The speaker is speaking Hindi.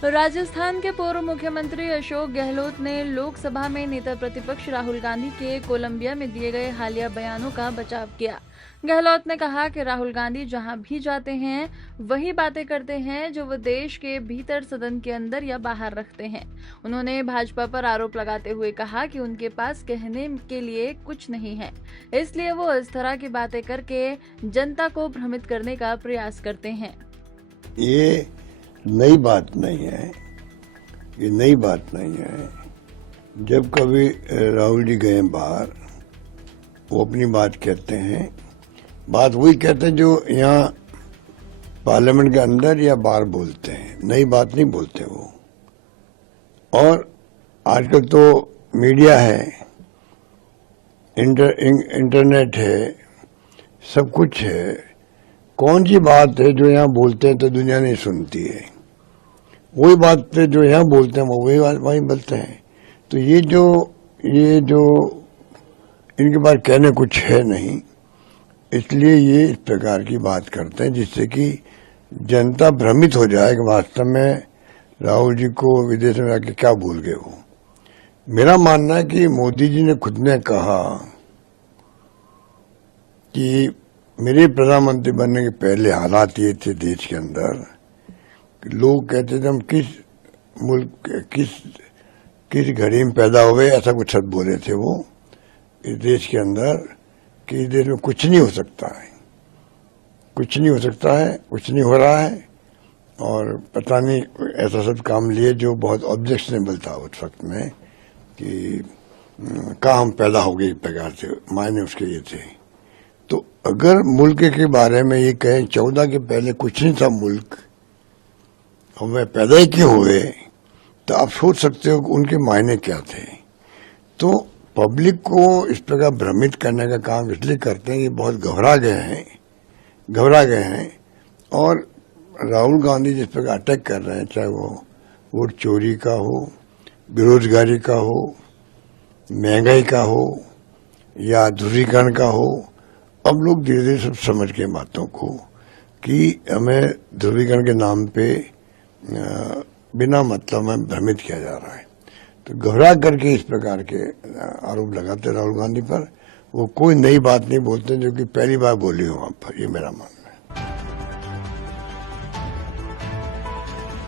राजस्थान के पूर्व मुख्यमंत्री अशोक गहलोत ने लोकसभा में नेता प्रतिपक्ष राहुल गांधी के कोलंबिया में दिए गए हालिया बयानों का बचाव किया। गहलोत ने कहा कि राहुल गांधी जहां भी जाते हैं वही बातें करते हैं जो वो देश के भीतर सदन के अंदर या बाहर रखते हैं। उन्होंने भाजपा पर आरोप लगाते हुए कहा कि उनके पास कहने के लिए कुछ नहीं है, इसलिए वो इस तरह की बातें करके जनता को भ्रमित करने का प्रयास करते हैं। ये नई बात नहीं है, ये नई बात नहीं है। जब कभी राहुल जी गए बाहर, वो अपनी बात कहते हैं, बात वही कहते हैं जो यहाँ पार्लियामेंट के अंदर या बाहर बोलते हैं, नई बात नहीं बोलते वो। और आजकल तो मीडिया है, इंटरनेट है, सब कुछ है। कौन सी बात है जो यहाँ बोलते हैं तो दुनिया नहीं सुनती है, वही बात है जो यहाँ बोलते हैं वो वही बोलते हैं। तो ये जो इनके पास कहने कुछ है नहीं, इसलिए ये इस प्रकार की बात करते हैं जिससे कि जनता भ्रमित हो जाए कि वास्तव में राहुल जी को विदेश में आके क्या भूल गए वो। मेरा मानना है कि मोदी जी ने खुद ने कहा कि मेरे प्रधानमंत्री बनने के पहले हालात ये थे देश के अंदर कि लोग कहते थे हम किस घड़ी में पैदा हुए, ऐसा कुछ शब्द बोले थे वो इस देश के अंदर कि इस देश में कुछ नहीं हो सकता है, कुछ नहीं हो सकता है, कुछ नहीं हो रहा है। और पता नहीं ऐसा सब काम लिए जो बहुत ऑब्जेक्शनेबल था उस वक्त में कि कहाँ हम पैदा हो गए, इस प्रकार से मायने उसके ये थे। तो अगर मुल्क के बारे में ये कहें 14 के पहले कुछ नहीं था मुल्क, हमें पैदा ही क्यों हुए, तो आप सोच सकते हो कि उनके मायने क्या थे। तो पब्लिक को इस प्रकार भ्रमित करने का काम इसलिए करते हैं कि बहुत घबरा गए हैं। और राहुल गांधी जिस प्रकार अटैक कर रहे हैं, चाहे वो वोट चोरी का हो, बेरोजगारी का हो, महंगाई का हो या ध्रुवीकरण का हो, अब लोग धीरे धीरे सब समझ गए बातों को कि हमें ध्रुवीकरण के नाम पे बिना मतलब में भ्रमित किया जा रहा है। तो घबरा करके इस प्रकार के आरोप लगाते राहुल गांधी पर। वो कोई नई बात नहीं बोलते जो कि पहली बार बोली हो वहां पर, ये मेरा मानना।